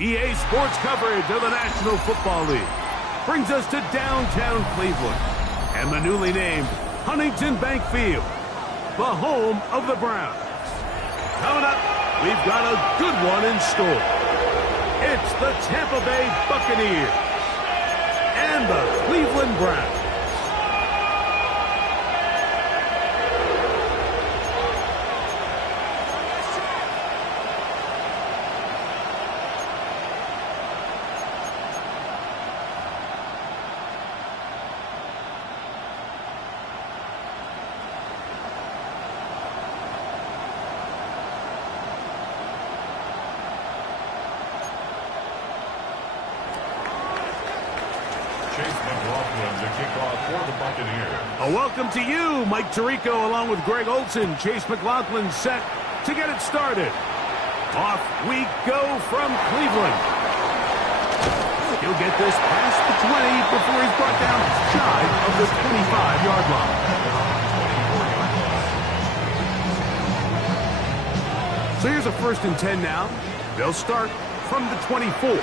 EA Sports coverage of the National Football League brings us to downtown Cleveland and the newly named Huntington Bank Field, the home of the Browns. Coming up, we've got a good one in store. It's the Tampa Bay Buccaneers and the Cleveland Browns. A welcome to you, Mike Tirico, along with Greg Olson. Chase McLaughlin set to get it started. Off we go from Cleveland. He'll get this past the 20 before he's brought down shy of the 25-yard line. So here's a 1st and 10 now. They'll start from the 24. Here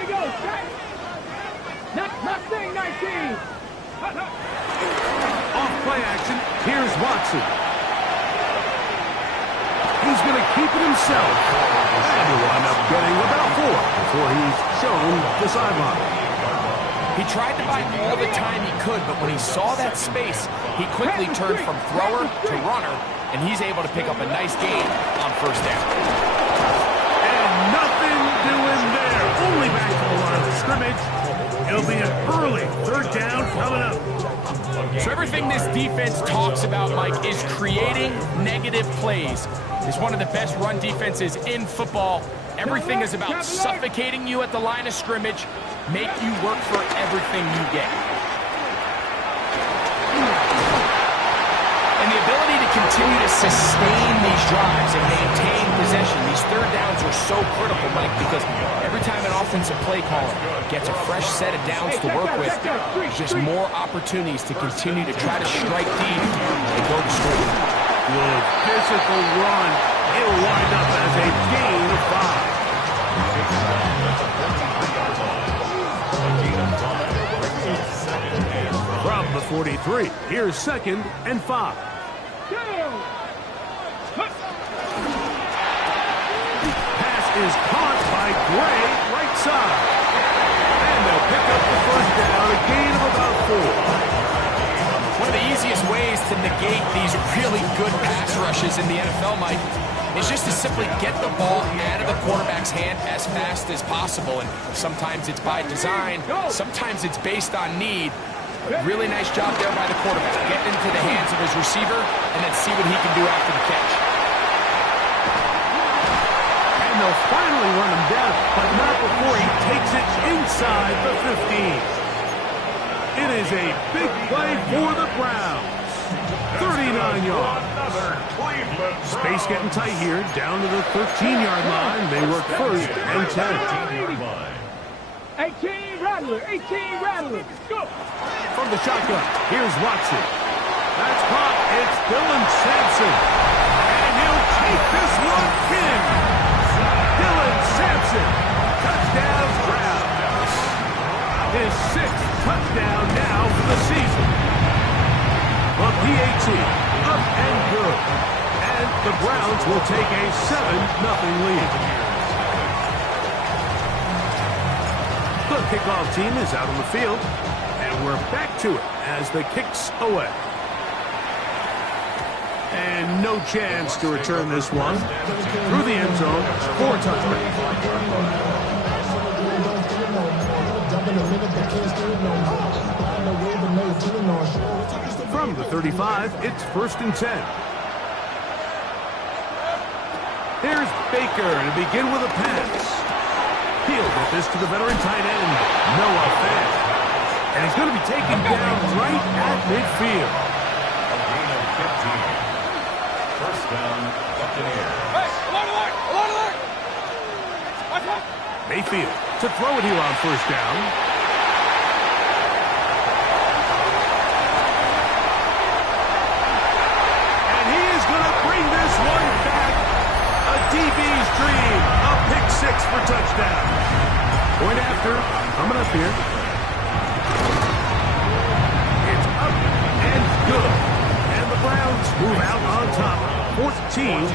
we go, set. Not thing, 19. Off play action, here's Watson. He's going to keep it himself. And he'll wind up getting about 4 before he's shown the sideline. He tried to buy all the time he could, but when he saw that space, he quickly turned from thrower to runner, and he's able to pick up a nice gain on 1st down. And nothing doing there. Only back to the line of scrimmage. It'll be an early 3rd down coming up. So everything this defense talks about, Mike, is creating negative plays. It's one of the best run defenses in football. Everything is about suffocating you at the line of scrimmage, make you work for everything you get. And the ability to continue to sustain these drives and maintain possession, these 3rd downs are so critical, Mike, because every time an offensive play caller gets a fresh set of downs to work with, just more opportunities to continue to try to strike deep and go to score. Good physical run. It'll wind up as a gain of 5. From the 43, here's 2nd and 5. Pass is caught by Gray, right side. And they'll pick up the 1st down, a gain of about 4. One of the easiest ways to negate these really good pass rushes in the NFL, Mike, is just to simply get the ball out of the quarterback's hand as fast as possible. And sometimes it's by design, sometimes it's based on need. But really nice job there by the quarterback. Get into the hands of his receiver and then see what he can do after the catch. And they'll finally run him down, but not before he takes it inside the 15. It is a big play for the Browns. 39 yards. Space getting tight here, down to the 13-yard line. They work 1st and 10. 18 Rattler, 18 Rattler. Go. From the shotgun, here's Watson. That's caught. It's Dylan Sampson. And he'll take this one in. Dylan Sampson. Touchdown, Browns. His 6th touchdown now for the season. The PAT, up and good. And the Browns will take a 7-0 lead. The kickoff team is out on the field, and we're back to it as the kick's away. And no chance to return this one. Through the end zone for a touchback. From the 35, it's 1st and 10. There's Baker to begin with a pass. He'll get this to the veteran tight end, Noah Fant. And he's going to be taken down right at midfield. A gain of 15. 1st down, Buccaneers. Hey, along the line. Mayfield to throw it here on 1st down. And he is going to bring this one back. A DB's dream, a pick 6 Point after, coming up here. It's up and good. And the Browns move out on top, 14-0.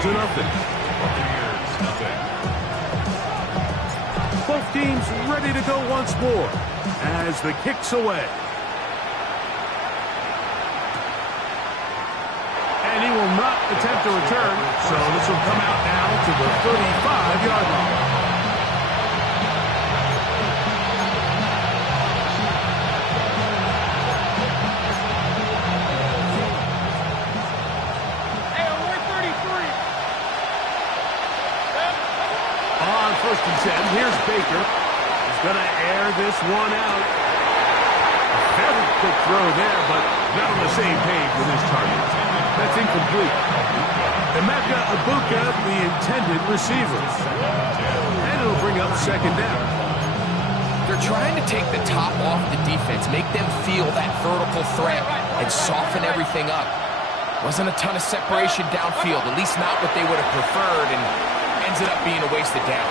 Both teams ready to go once more as the kick's away. And he will not attempt a return, so this will come out now to the 35-yard line. On 1st and 10, here's Baker. He's going to air this one out. A very quick throw there, but not on the same page with his target. That's incomplete. Emeka Egbuka, the intended receiver. And it'll bring up 2nd down. They're trying to take the top off the defense, make them feel that vertical threat, and soften everything up. Wasn't a ton of separation downfield, at least not what they would have preferred, and ends up being a wasted down.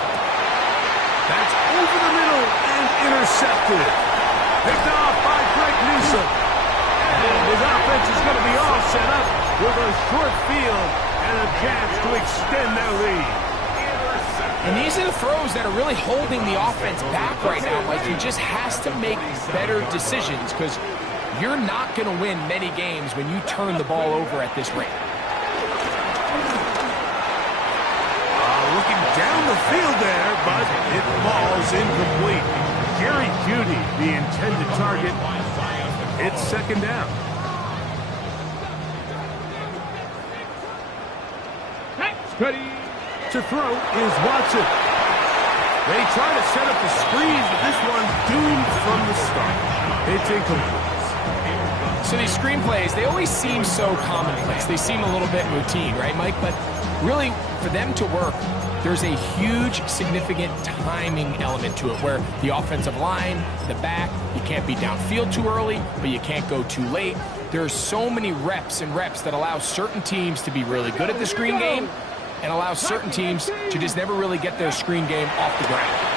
That's over the middle and intercepted. Picked off by Greg Newsome. And his offense is going to be all set up with a short field and a chance to extend their lead. And these are the throws that are really holding the offense back right now. Like, he just has to make better decisions because you're not going to win many games when you turn the ball over at this rate. Looking down the field there, but it falls incomplete. Jerry Jeudy, the intended target. It's 2nd down. To throw is Watson. They try to set up the screen, but this one's doomed from the start. It's incomplete. So these screenplays, they always seem so commonplace. They seem a little bit routine, right, Mike? But really, for them to work, there's a huge, significant timing element to it where the offensive line, the back, you can't be downfield too early, but you can't go too late. There's so many reps and reps that allow certain teams to be really good at the screen game and allow certain teams to just never really get their screen game off the ground.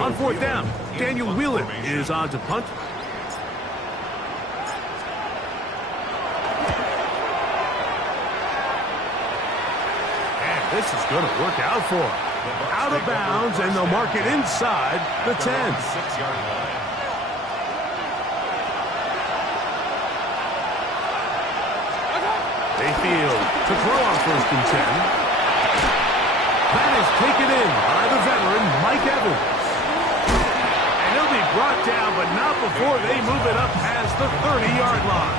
On 4th down, Daniel Whelan is on to punt. And this is going to work out for him. Out of bounds, and they'll mark it inside the 10. 6-yard line. Mayfield to throw on 1st and 10. That is taken in by the veteran, Mike Evans. And he'll be brought down, but not before they move it up past the 30-yard line.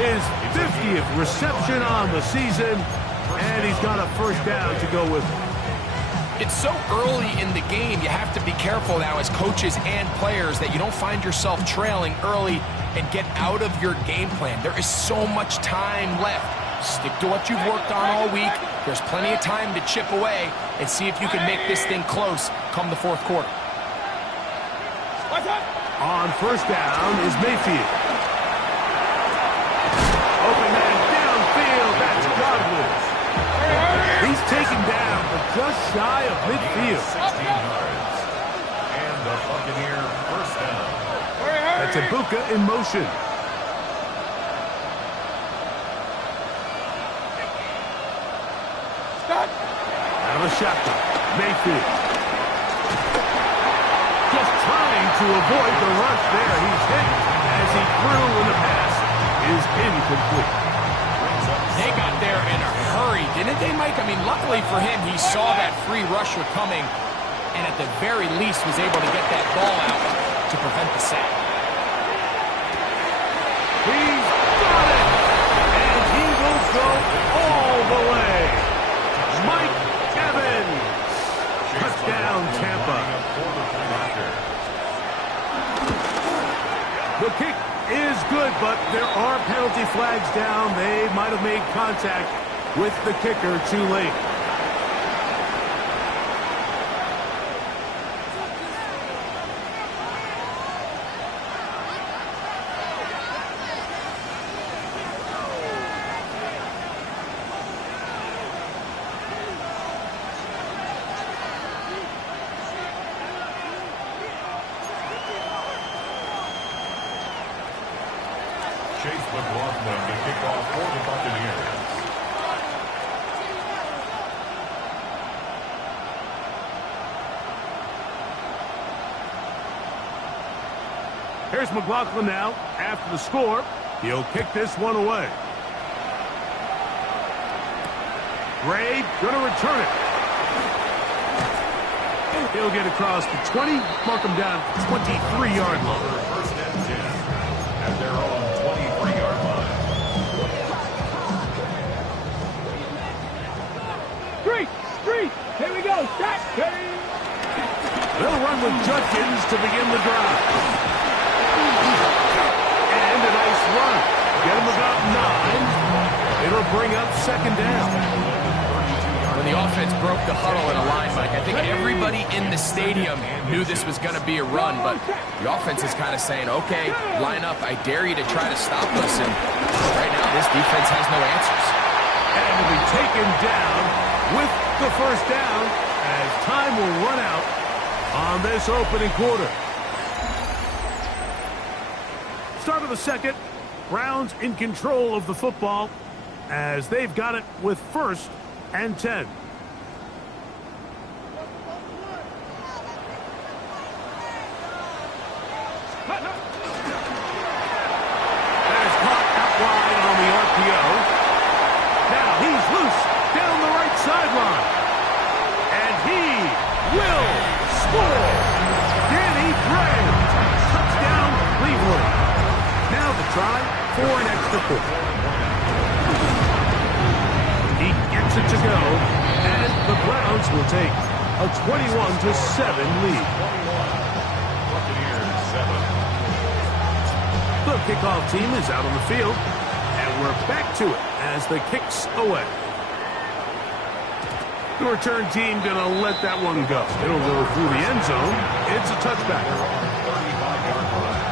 His 50th reception on the season, and he's got a 1st down to go with him. It's so early in the game, you have to be careful now as coaches and players that you don't find yourself trailing early and get out of your game plan. There is so much time left. Stick to what you've worked on all week. There's plenty of time to chip away and see if you can make this thing close come the 4th quarter. On 1st down is Mayfield. Open man downfield, that's Godwin. He's taken down, but just shy of midfield. 16 yards. And the Buccaneer 1st down. That's Egbuka in motion. Out of the shotgun, Mayfield. Just trying to avoid the rush there. He's hit as he threw, and the pass is incomplete. They got there in a hurry, didn't they, Mike? I mean, luckily for him, he saw that free rusher coming and at the very least was able to get that ball out to prevent the sack. He's got it! And he will go all the way. Mike Evans. Touchdown, Tampa. The kick is good, but there are penalty flags down. They might have made contact with the kicker too late. Chase McLaughlin to kick off for the Buccaneers. Here's McLaughlin now. After the score, he'll kick this one away. Gray going to return it. He'll get across the 20, mark him down 23-yard line. First and 10 at their own 23-yard line. Street. Here we go. Stop. They'll run with Judkins to begin the drive. And a nice run. Get him about 9. It'll bring up second down. When the offense broke the huddle in a line, Mike, I think everybody in the stadium knew this was going to be a run, but the offense is kind of saying, okay, line up, I dare you to try to stop us, and right now this defense has no answers. And will be taken down with the first down as time will run out on this opening quarter. Start of the second, Browns in control of the football as they've got it with first and 10. That is caught out wide on the RPO. Now he's loose down the right sideline. And he will score. Danny Gray. Touchdown, Cleveland. Now the try for an extra point. He gets it to go, and the Browns will take a 21-7 lead. Buccaneers 7. The kickoff team is out on the field, and we're back to it as the kick's away. The return team going to let that one go. It'll go through the end zone. It's a touchback. 35-yard line.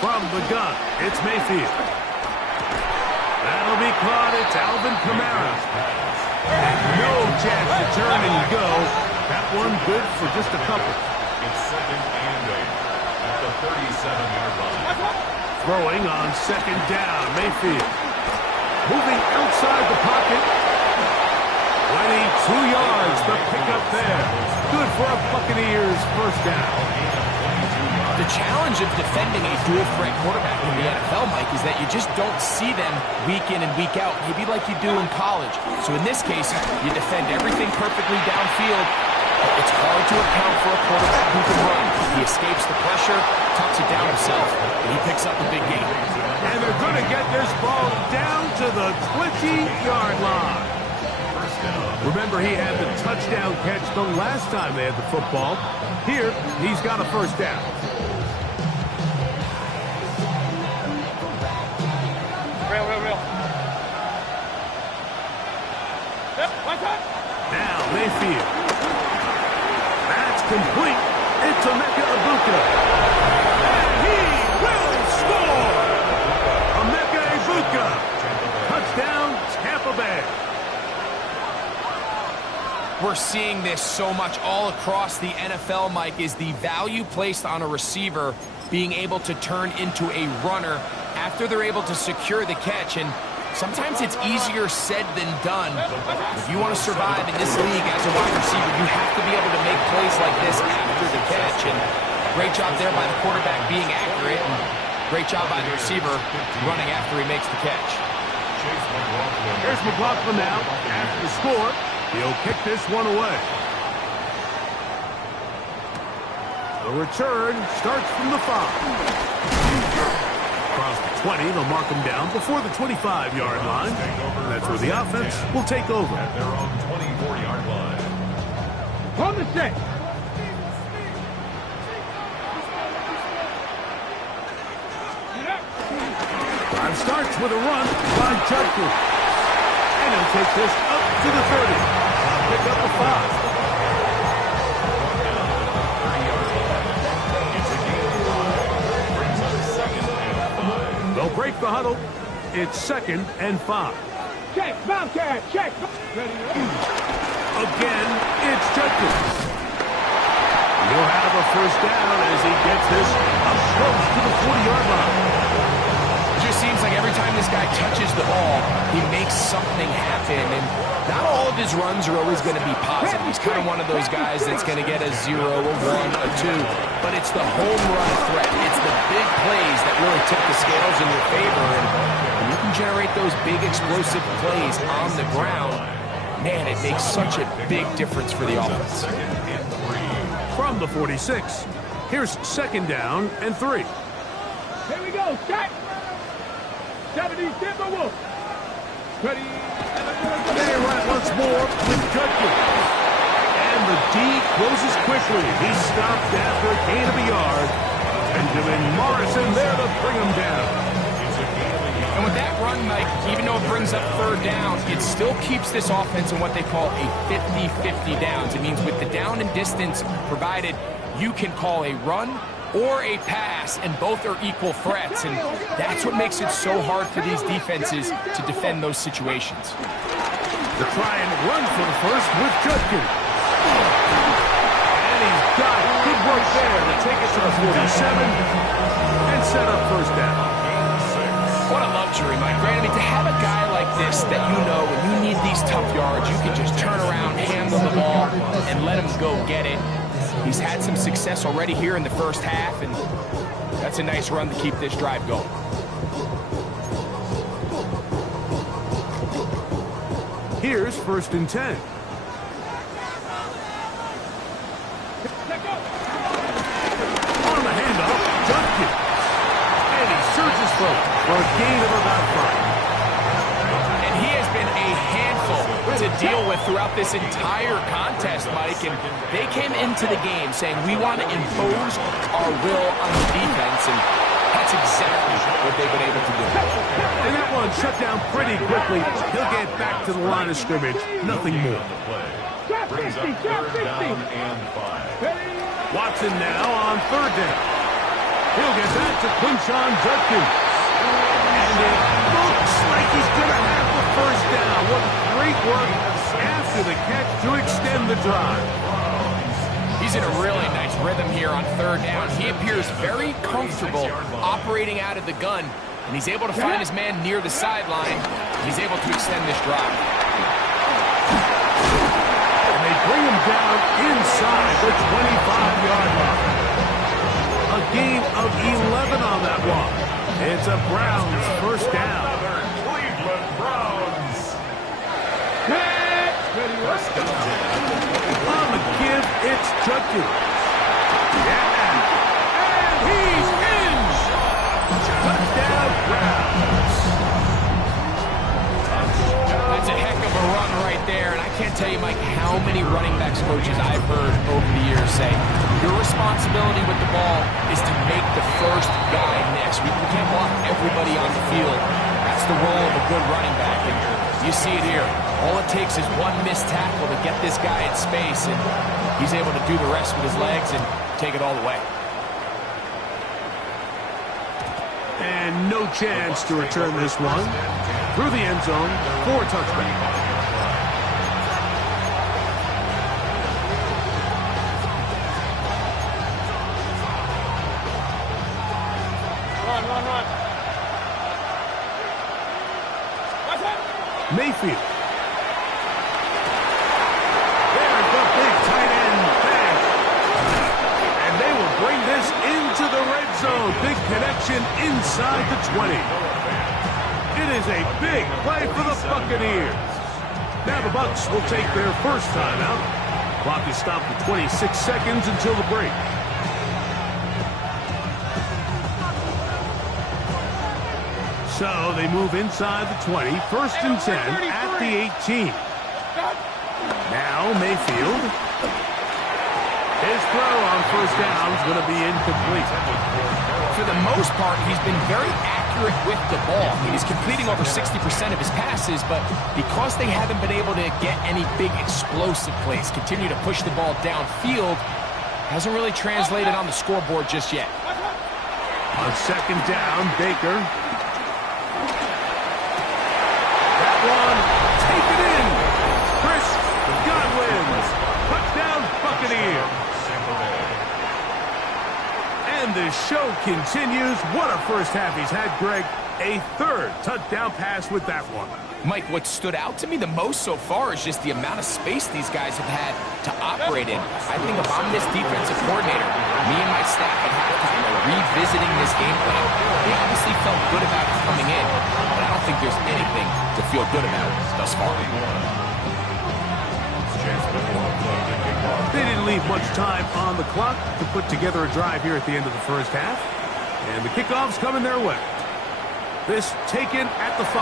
From the gun, it's Mayfield. That'll be caught. It's Alvin Kamara. And no chance to turn and go. That one good for just a couple. It's second and 8 at the 37-yard line. Throwing on second down, Mayfield. Moving outside the pocket. 22 yards, the pickup there. Good for a Buccaneers first down. The challenge of defending a dual-threat quarterback in the NFL, Mike, is that you just don't see them week in and week out, maybe like you do in college. So in this case, you defend everything perfectly downfield. It's hard to account for a quarterback who can run. He escapes the pressure, tucks it down himself, and he picks up a big gain. And they're going to get this ball down to the 20-yard line. Remember, he had the touchdown catch the last time they had the football. Here, he's got a first down. Real. Yep, one time. Now, Mayfield. That's complete. It's Emeka Egbuka. And he will score! Emeka Egbuka. Touchdown, Tampa Bay. We're seeing this so much all across the NFL, Mike, is the value placed on a receiver being able to turn into a runner after they're able to secure the catch. And sometimes it's easier said than done. If you want to survive in this league as a wide receiver, you have to be able to make plays like this after the catch. And great job there by the quarterback being accurate. And great job by the receiver running after he makes the catch. Here's McLaughlin now. After the score, he'll kick this one away. The return starts from the 5. Across the 20, they'll mark him down before the 25-yard line. That's where the offense will take over. At their own 24-yard line. On the set. Drive starts with a run by Judkins. And he'll take this up to the 30. Pick up the 5. They'll break the huddle. It's second and 5. Check, Bobcat, check. Ready, Again, it's Judkins. He'll have a first down as he gets this up close to the 40-yard line. It just seems like every time this guy touches the ball, he makes something happen. And not all of his runs are always going to be positive. He's kind of one of those guys that's going to get a 0, a 1, a 2. But it's the home run threat. It's the big plays that really tip the scales in your favor. And when you can generate those big explosive plays on the ground, man, it makes such a big difference for the offense. From the 46, here's second down and 3. Here we go, set. 70 Timberwolves. Ready. They run once more with Judkins. And the D closes quickly. He's stopped after a gain of a yard. Benjamin Morrison there to bring him down. And with that run, Mike, even though it brings up third down, it still keeps this offense in what they call a 50-50 downs. It means with the down and distance provided, you can call a run or a pass, and both are equal threats. And that's what makes it so hard for these defenses to defend those situations. To try and run for the first with Judkins. And he's got it. Good work there to take it to the 47 and set up first down. What a luxury, Mike. Right? I mean, to have a guy like this that you know when you need these tough yards, you can just turn around, handle the ball, and let him go get it. He's had some success already here in the first half, and that's a nice run to keep this drive going. Here's first and 10. On the handoff, Judkins. And he surges forward for a gain of about 5. And he has been a handful to deal with throughout this entire contest, Mike. And they came into the game saying, we want to impose our will on the defense. And that's exactly what they've been able to do. And that one shut down pretty quickly. He'll get back to the line of scrimmage. Nothing more. Brings up third down and 5. Watson now on third down. He'll get back to Quinshon Judkins. And it looks like he's going to have the first down. What great work after the catch to extend the drive. He's in a really nice rhythm here on third down. He appears very comfortable operating out of the gun, and he's able to find his man near the sideline. He's able to extend this drive. And they bring him down inside the 25-yard line. A gain of 11 on that one. It's a Browns first down. Cleveland Browns. On the give, it's Judkins. Yeah. And he's in. Touchdown, Browns. That's a heck of a run right there, and I can't tell you, Mike, how many running backs coaches I've heard over the years say, your responsibility with the ball is to make the first guy miss. We can't block everybody on the field. That's the role of a good running back, and you see it here. All it takes is one missed tackle to get this guy in space, and he's able to do the rest with his legs and take it all the way. And no chance to return this one. Through the end zone for a touchback. Run. Mayfield. There's the big tight end bang. And they will bring this into the red zone. Big connection inside the 20. It is a big play for the Buccaneers. Now the Bucs will take their first timeout. Clock is stopped at 26 seconds until the break. So they move inside the 20, first and 10 at the 18. Now Mayfield. His throw on first down is going to be incomplete. For the most part, he's been very accurate with the ball. He's completing over 60% of his passes, but because they haven't been able to get any big explosive plays, continue to push the ball downfield, hasn't really translated on the scoreboard just yet. On second down, Baker. That one. Take it in. Chris Godwin's touchdown Buccaneers. And the show continues. What a first half he's had, Greg. A third touchdown pass with that one. Mike, what stood out to me the most so far is just the amount of space these guys have had to operate in. I think if I'm this defensive coordinator, me and my staff at halftime are revisiting this game plan. They obviously felt good about it coming in, but I don't think there's anything to feel good about thus far. They didn't leave much time on the clock to put together a drive here at the end of the first half. And the kickoff's coming their way. This taken at the 5.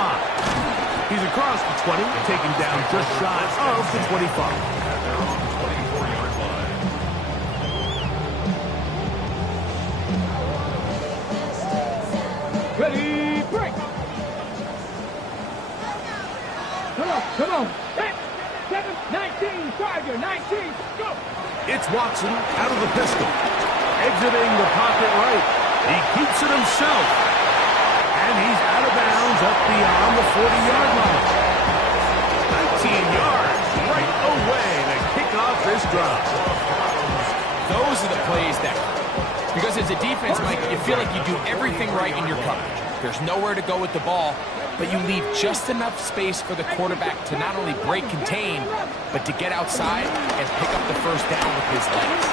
He's across the 20, taken down just shy of the 25. They're on the 24-yard line. Ready, break. Come on. 10, 7, 19, Tiger, 19, go. It's Watson out of the pistol. Exiting the pocket right. He keeps it himself. And he's out of bounds up beyond the 40-yard line. 19 yards right away to kick off this drive. Those are the plays that, because as a defense, Mike, you feel like you do everything right in your coverage. There's nowhere to go with the ball, but you leave just enough space for the quarterback to not only break contain, but to get outside and pick up the first down with his legs.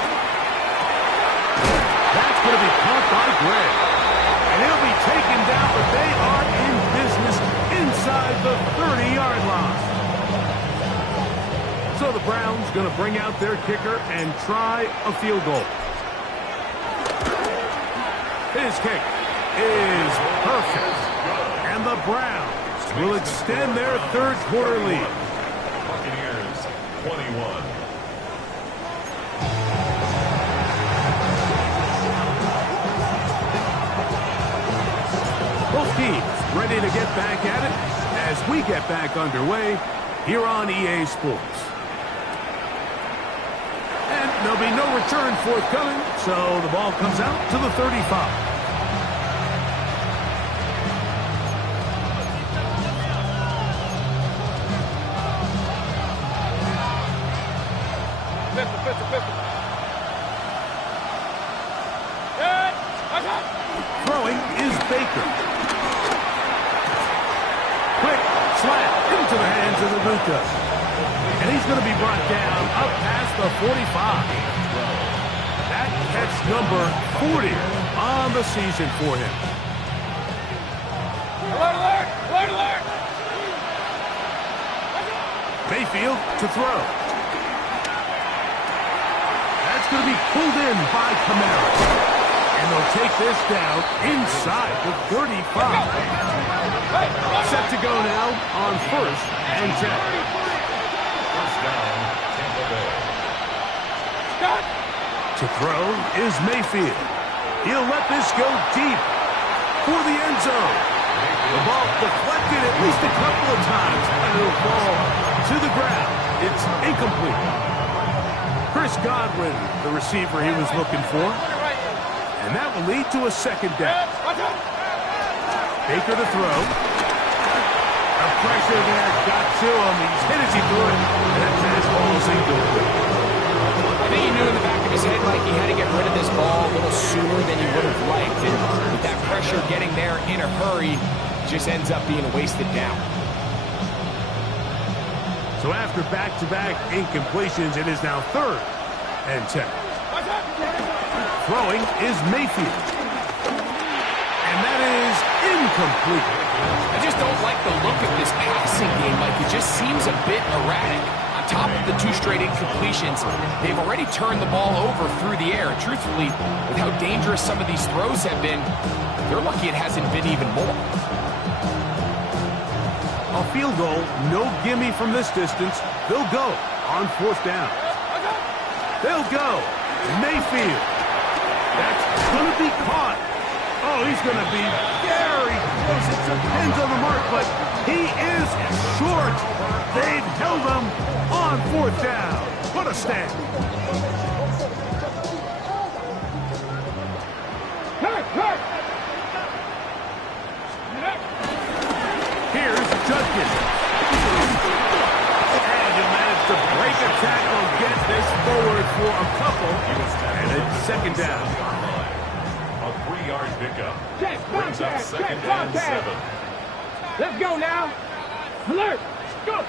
That's going to be caught by Gray. And he'll be taken down, but they are in business inside the 30-yard line. So the Browns going to bring out their kicker and try a field goal. His kick is perfect. And the Browns will extend their third quarter lead. Buccaneers 21. Both teams ready to get back at it as we get back underway here on EA Sports. And there'll be no return forthcoming, so the ball comes out to the 35. Throwing is Baker. Quick slap into the hands of Ibuka. And he's going to be brought down up past the 45. That catch number 40 on the season for him. Alert, alert, alert, alert. Mayfield to throw. That's going to be pulled in by Kamara. And they'll take this down inside the 35. Set to go now on 1st and 10. First down, Tampa Bay. To throw is Mayfield. He'll let this go deep for the end zone. The ball deflected at least a couple of times, and it'll fall to the ground. It's incomplete. Chris Godwin, the receiver he was looking for. And that will lead to a second down. Baker to throw. The pressure there got to him. He's hit as he threw it. And that pass falls incomplete. I think he knew in the back of his head, Mike, he had to get rid of this ball a little sooner than he would have liked. And with that pressure getting there in a hurry, just ends up being a wasted down. So after back-to-back incompletions, it is now 3rd and 10. Throwing is Mayfield. And that is incomplete. I just don't like the look of this passing game, Mike. It just seems a bit erratic. On top of the 2 straight incompletions, they've already turned the ball over through the air. Truthfully, with how dangerous some of these throws have been, they're lucky it hasn't been even more. A field goal, no gimme from this distance. They'll go on 4th down. They'll go. Mayfield. That's going to be caught. Oh, he's going to be very close. It depends on the mark, but he is short. They've held him on 4th down. What a stand. Here's Judkins. forward for a couple, and it's second down. A 3-yard pickup. Check, Brings up contact, second check, and contact. 7. Let's go now. Alert. Go. A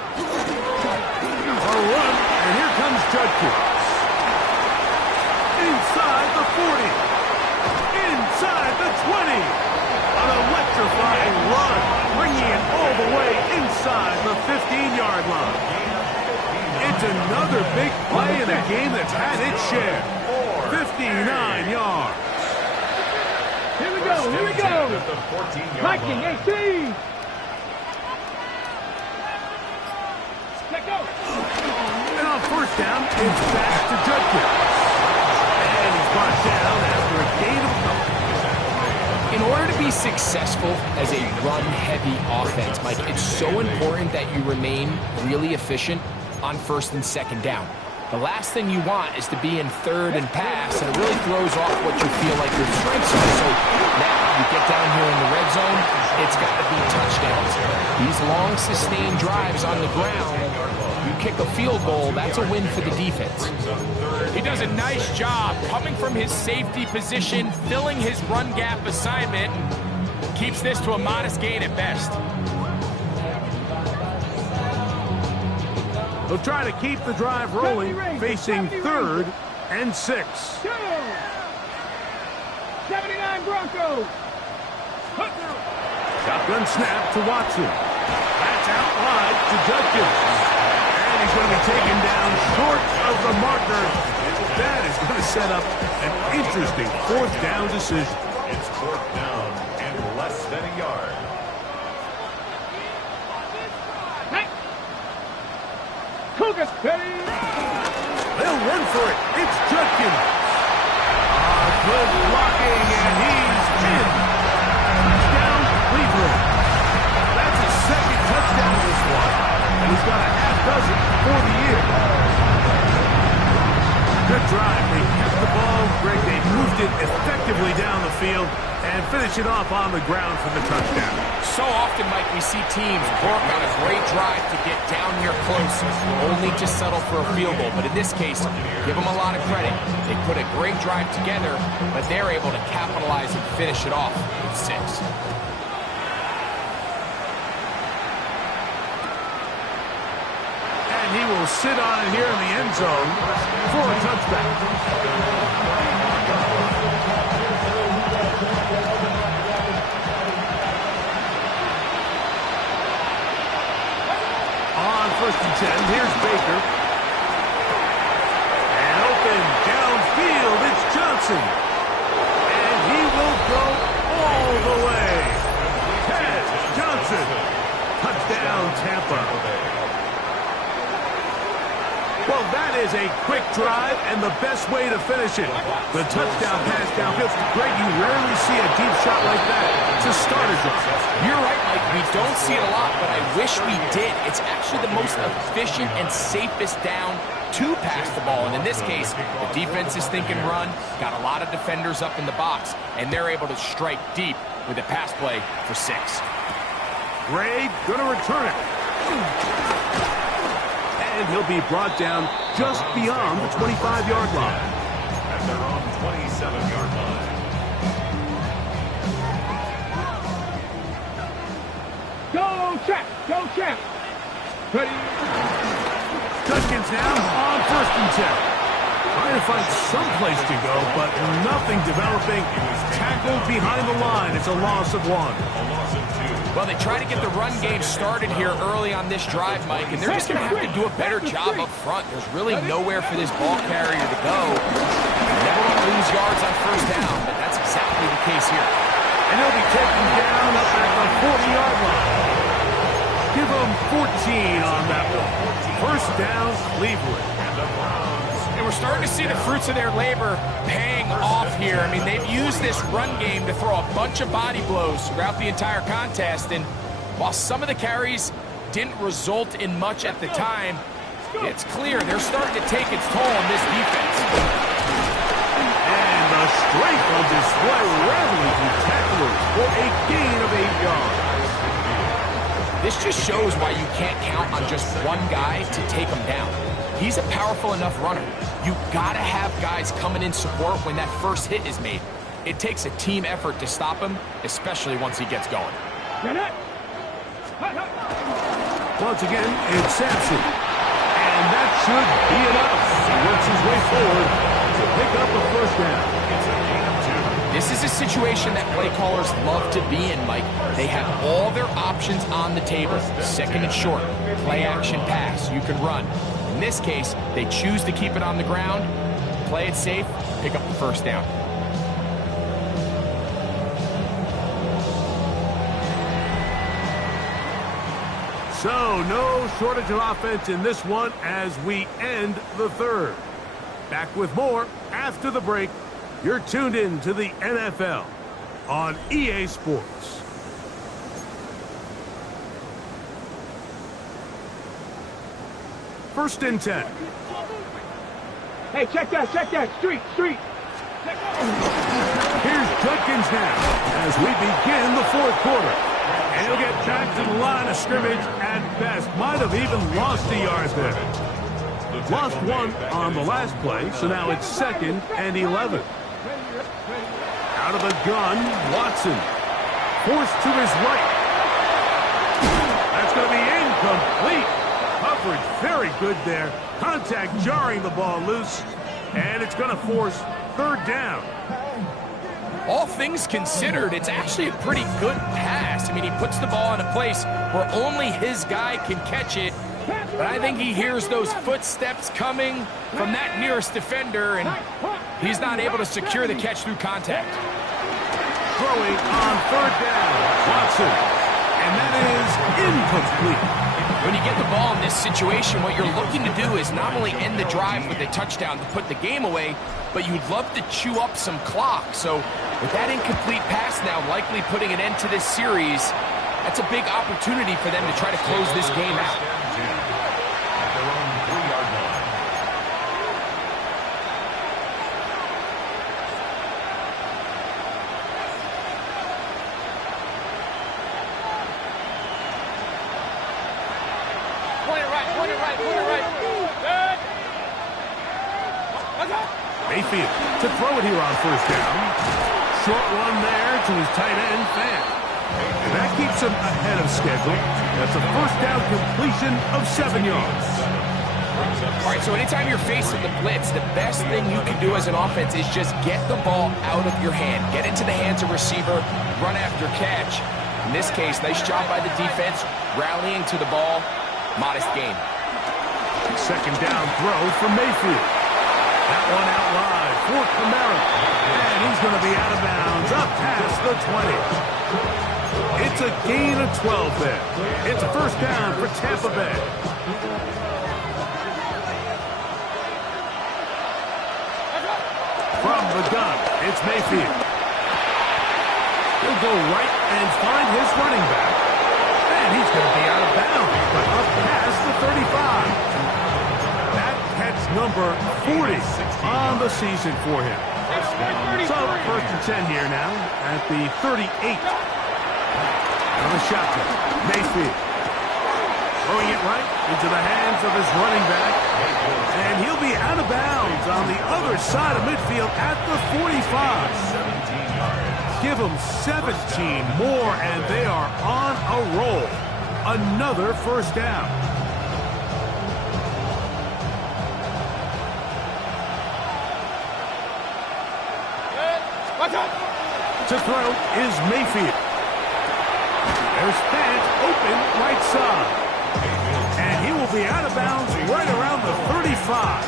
run, and here comes Judkins. Inside the 40. Inside the 20. An electrifying run, bringing it all the way inside the 15-yard line. It's another big play in a game that's had its share. 59 yards. Here we go. Here we At go. the 14-yard Viking line. 18. Let go. And on first down, it's back to Judkins. And he's brought down after a gain of couple. In order to be successful as a run-heavy offense, Mike, it's so important that you remain really efficient on first and second down. The last thing you want is to be in third and pass, and it really throws off what you feel like your strengths are. So now you get down here in the red zone, it's got to be touchdowns. These long, sustained drives on the ground, you kick a field goal, that's a win for the defense. He does a nice job coming from his safety position, filling his run gap assignment, and keeps this to a modest gain at best. They'll try to keep the drive rolling, facing third and 6. 79 Broncos. Shotgun snap to Watson. That's out wide to Judkins. And he's going to be taken down short of the marker. That is going to set up an interesting fourth down decision. It's fourth down and less than a yard. Cougars ready. They'll run for it. It's Judkins. Good blocking, and he's in. Touchdown, Cleveland. That's his second touchdown this one. And he's got a half dozen for the year. Good drive. They kept the ball. Greg, they moved it effectively down the field and finish it off on the ground for the touchdown. So often, Mike, we see teams work on a great drive to get down here close, only to settle for a field goal. But in this case, give them a lot of credit. They put a great drive together, but they're able to capitalize and finish it off with 6. And he will sit on it here in the end zone for a touchback. On first and 10, here's Baker. And open downfield, it's Johnson. And he will go all the way. Pass, Johnson. Touchdown, Tampa. Well, that is a quick drive and the best way to finish it. The touchdown pass downfield. Greg, you rarely see a deep shot like that to start a drive. You're right, Mike. We don't see it a lot, but I wish we did. It's actually the most efficient and safest down to pass the ball. And in this case, the defense is thinking run, got a lot of defenders up in the box, and they're able to strike deep with a pass play for 6. Gray going to return it. And he'll be brought down just beyond the 25-yard line. At their own 27-yard line. Go Trap. Go Trap. Ready. Judkins now on first and 10. Trying to find some place to go, but nothing developing. Tackled behind the line. It's a loss of 1. A loss of 2. Well, they try to get the run game started here early on this drive, Mike, and they're just going to have to do a better job up front. There's really nowhere for this ball carrier to go. Never want to lose yards on first down, but that's exactly the case here. And he'll be taken down up at the 40-yard line. Give him 14 on that one. First down, Cleveland. And we're starting to see the fruits of their labor paying off here. I mean, they've used this run game to throw a bunch of body blows throughout the entire contest. And while some of the carries didn't result in much at the time, it's clear they're starting to take its toll on this defense. And the strength on display, rattling through tacklers for a gain of 8 yards. This just shows why you can't count on just one guy to take them down. He's a powerful enough runner. You gotta have guys coming in support when that first hit is made. It takes a team effort to stop him, especially once he gets going. Once again, it's Sampson. And that should be enough. He works his way forward to pick up a first down. It's a gain of 2. This is a situation that play callers love to be in, Mike. They have all their options on the table. Second and short, play action pass, you can run. In this case, they choose to keep it on the ground, play it safe, pick up the first down. So, no shortage of offense in this one as we end the third. Back with more after the break. You're tuned in to the NFL on EA Sports. First and 10. Hey, check that, street. Here's Judkins now as we begin the fourth quarter. And he'll get back to the line of scrimmage at best. Might have even lost a yard there. Lost one on the last play, so now it's 2nd and 11. Out of the gun, Watson. Forced to his right. That's going to be incomplete. Coverage very good there. Contact jarring the ball loose. And it's going to force 3rd down. All things considered, it's actually a pretty good pass. I mean, he puts the ball in a place where only his guy can catch it. But I think he hears those footsteps coming from that nearest defender, and he's not able to secure the catch through contact. Throwing on 3rd down, Watson. And that is incomplete. When you get the ball in this situation, what you're looking to do is not only end the drive with a touchdown to put the game away, but you'd love to chew up some clock. So with that incomplete pass now likely putting an end to this series, that's a big opportunity for them to try to close this game out. At their own 3-yard line. Point it right. Good. Mayfield to throw it here on 1st down. Short one there to his tight end, Fan. And that keeps him ahead of schedule. That's a 1st down completion of 7 yards. All right, so anytime you're facing the blitz, the best thing you can do as an offense is just get the ball out of your hand. Get into the hands of receiver, run after catch. In this case, nice job by the defense, rallying to the ball. Modest gain. 2nd down throw for Mayfield. That one out wide for Kamara. And he's going to be out of bounds up past the 20. It's a gain of 12 there. It's a 1st down for Tampa Bay. From the gun, it's Mayfield. He'll go right and find his running back. And he's going to be out of bounds, but up past the 35. That catch number 40 on the season for him. So 1st and 10 here now at the 38. On the shotgun, Mayfield. Throwing it right into the hands of his running back. And he'll be out of bounds on the other side of midfield at the 45. Give them 17 more, and they are on a roll. Another 1st down. To throw is Mayfield. There's Fant open right side. And he will be out of bounds right around the 35.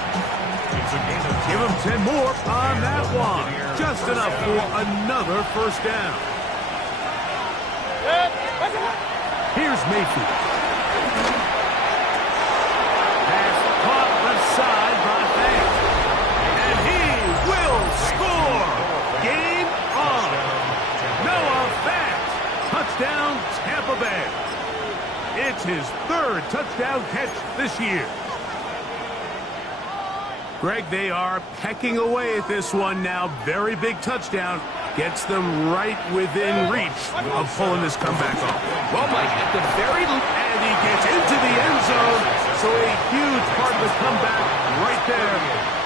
Give him 10 more on that one. Just enough for another 1st down. Here's Mayfield. Pass caught left side by Fant. And he will score. Game on. Noah Fant. Touchdown, Tampa Bay. It's his 3rd touchdown catch this year. Greg, they are pecking away at this one now. Very big touchdown. Gets them right within reach of pulling this comeback off. Well, Mike, at the very... And he gets into the end zone. So a huge part of the comeback right there.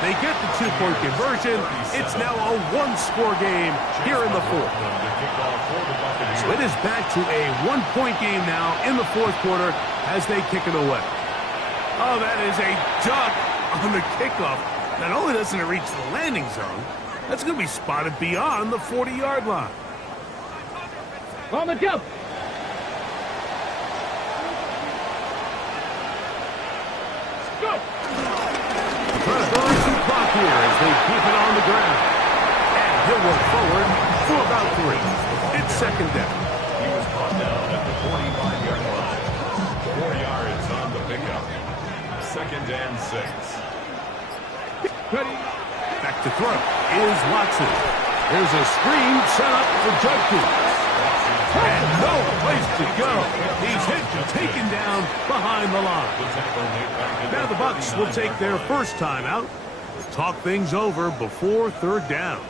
They get the two-point conversion. It's now a one-score game here in the fourth. So it is back to a one-point game now in the fourth quarter as they kick it away. Oh, that is a duck on the kickoff. Not only doesn't it reach the landing zone, that's going to be spotted beyond the 40-yard line. On the jump. Go. Trying to burn some clock here as they keep it on the ground. And he'll work forward for about 3. It's second down. He was brought down at the 45-yard line. 4 yards on the pickup. Second and 6. Ready. Back to throw is Watson. There's a screen set up for Judkins. And no place to go. He's hit and taken down behind the line. Now the Bucs will take their first time out. Talk things over before third down.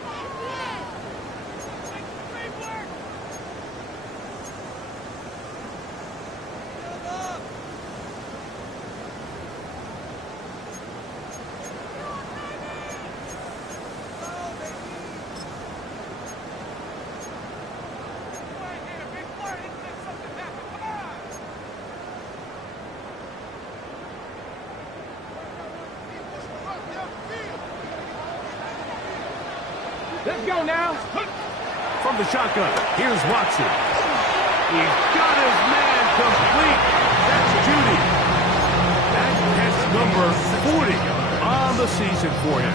Let's go now. From the shotgun, here's Watson. He's got his man complete. That's Judy. That's number 40 on the season for him.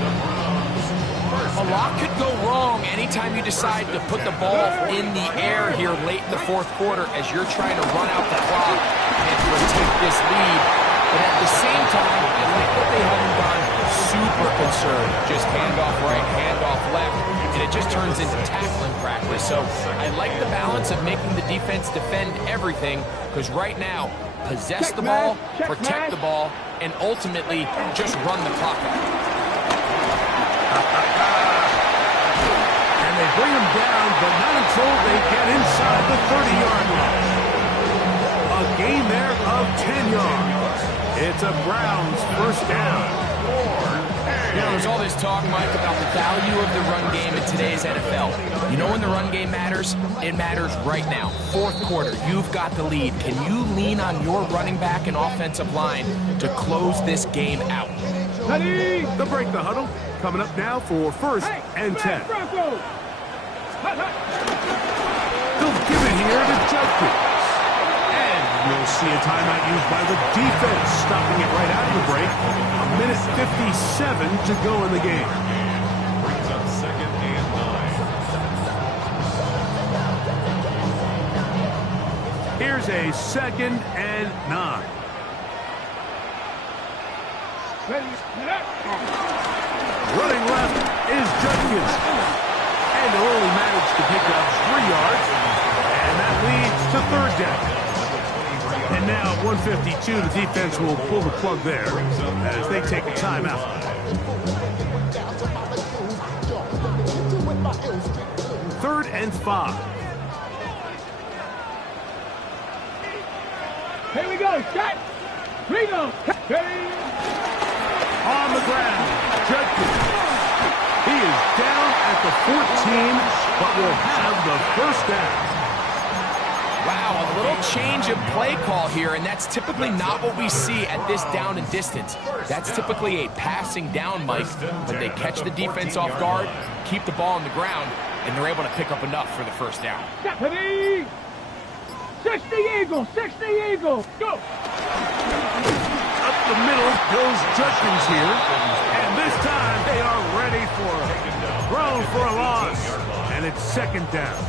A lot could go wrong anytime you decide to put the ball in the air here late in the fourth quarter as you're trying to run out the clock and take this lead. But at the same time, I like that they haven't gone super concerned. Just handoff right, handoff left, and it just turns into tackling practice. So I like the balance of making the defense defend everything, because right now, possess the ball, protect the ball, and ultimately just run the clock out. And they bring him down, but not until they get inside the 30-yard line. A gain there of 10 yards. It's a Browns first down. Now, there's all this talk, Mike, about the value of the run game in today's NFL. You know when the run game matters? It matters right now. Fourth quarter, you've got the lead. Can you lean on your running back and offensive line to close this game out? Ready. The break the huddle coming up now for first and 10. Broncos. They'll give it here to Judkins. And you'll see a timeout used by the defense, stopping it right out of the break. A minute 57 to go in the game. Brings up second and 9. Here's a second and 9. Ready. Running left is Judkins. And they'll only manage to pick up 3 yards. And that leads to third down. And now at 152, the defense will pull the plug there as they take a timeout. Third and 5. Here we go. Shot. Ringo. Ready. On the ground, Judkins. He is down at the 14, but will have the first down. Wow, a little change of play call here, and that's typically not what we see at this down and distance. That's typically a passing down, Mike, but they catch the defense off guard, keep the ball on the ground, and they're able to pick up enough for the first down. Ready. 60 Eagles. 60 Eagles. Go. Up the middle goes Judkins here, and this time they are ready for him. Thrown for a loss, and it's second down.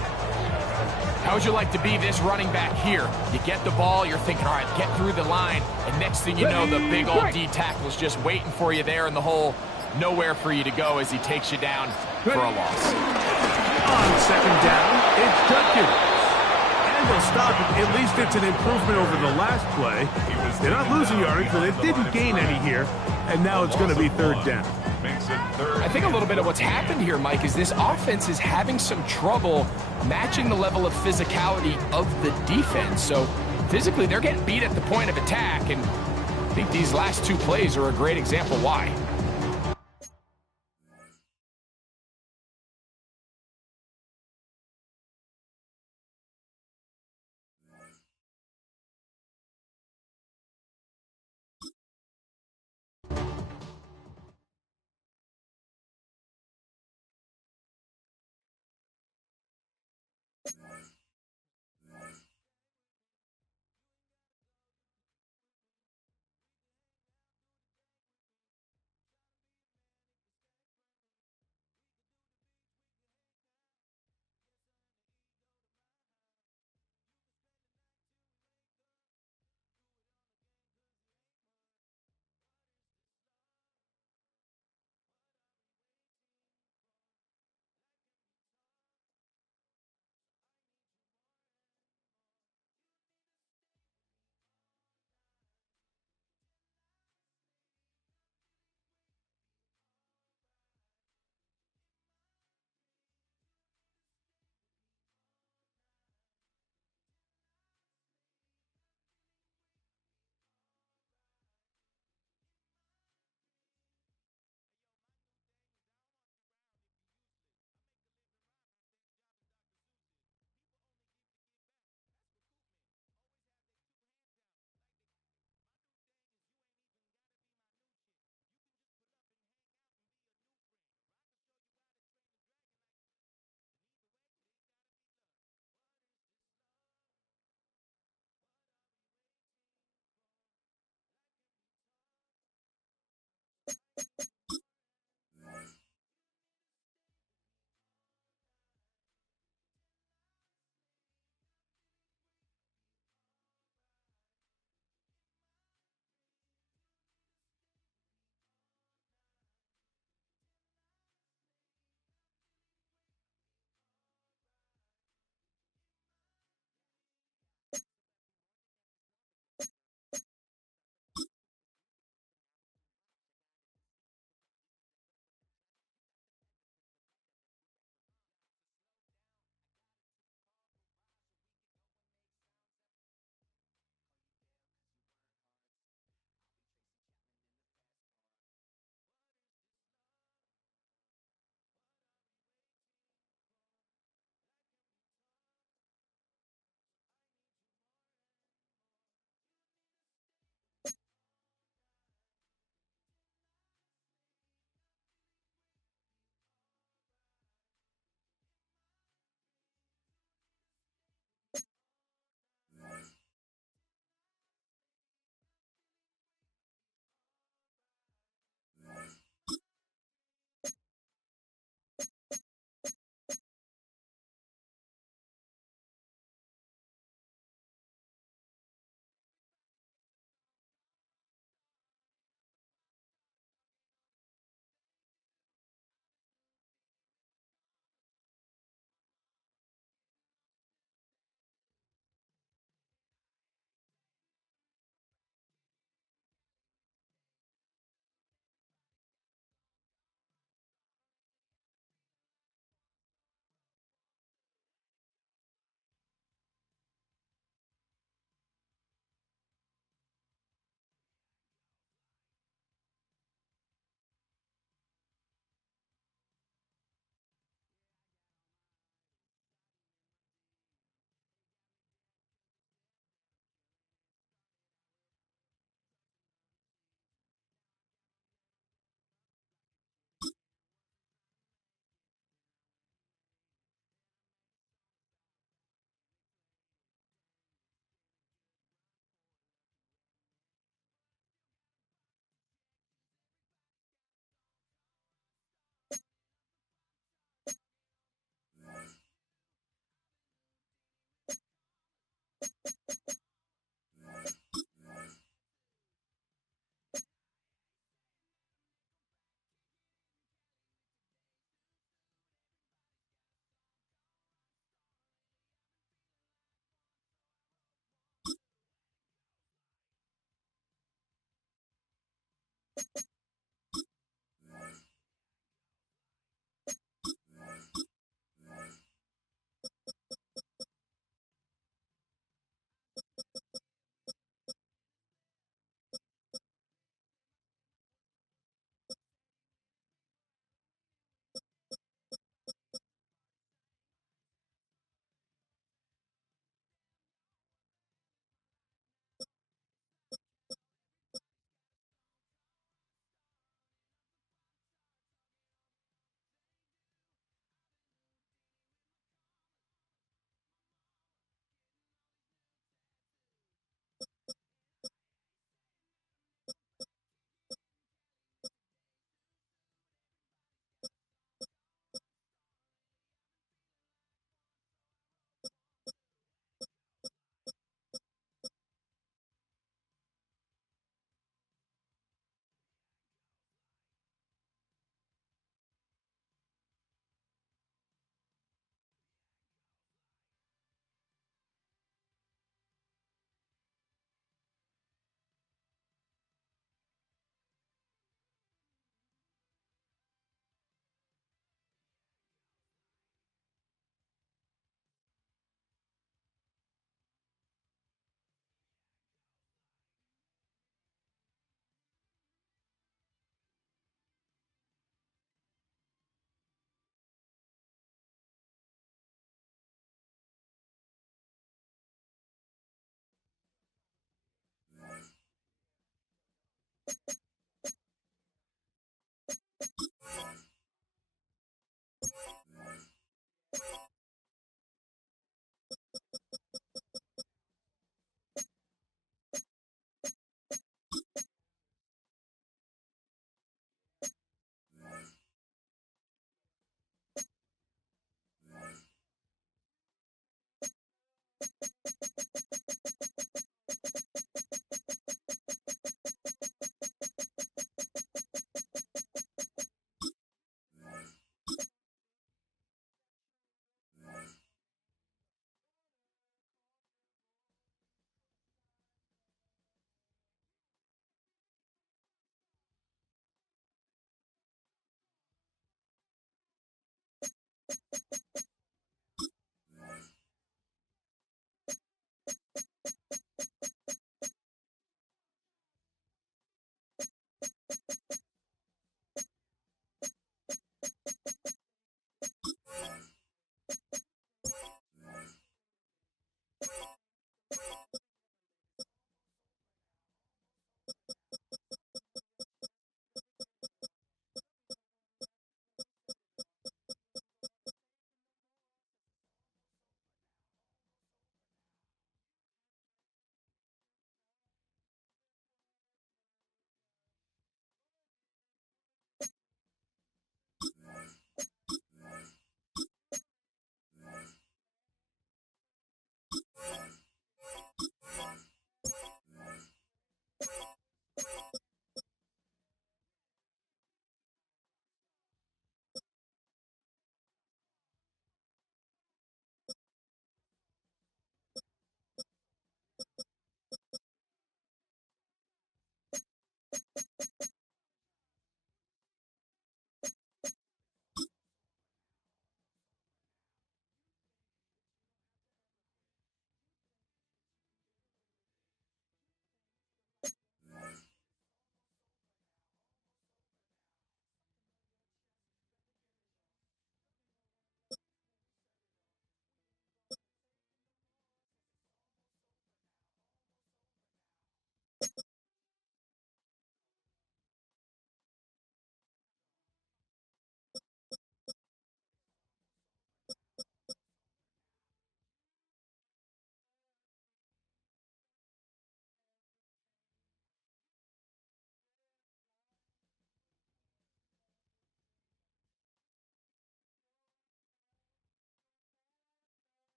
How would you like to be this running back here? You get the ball, you're thinking, all right, get through the line, and next thing you know, the big old D tackle's just waiting for you there in the hole. Nowhere for you to go as he takes you down for a loss. On second down, it's Judkins. And they'll stop it. At least it's an improvement over the last play. They're not losing yardage, but they didn't gain any here. And now it's going to be third down. I think a little bit of what's happened here, Mike, is this offense is having some trouble matching the level of physicality of the defense. So physically, they're getting beat at the point of attack, and think these last two plays are a great example why.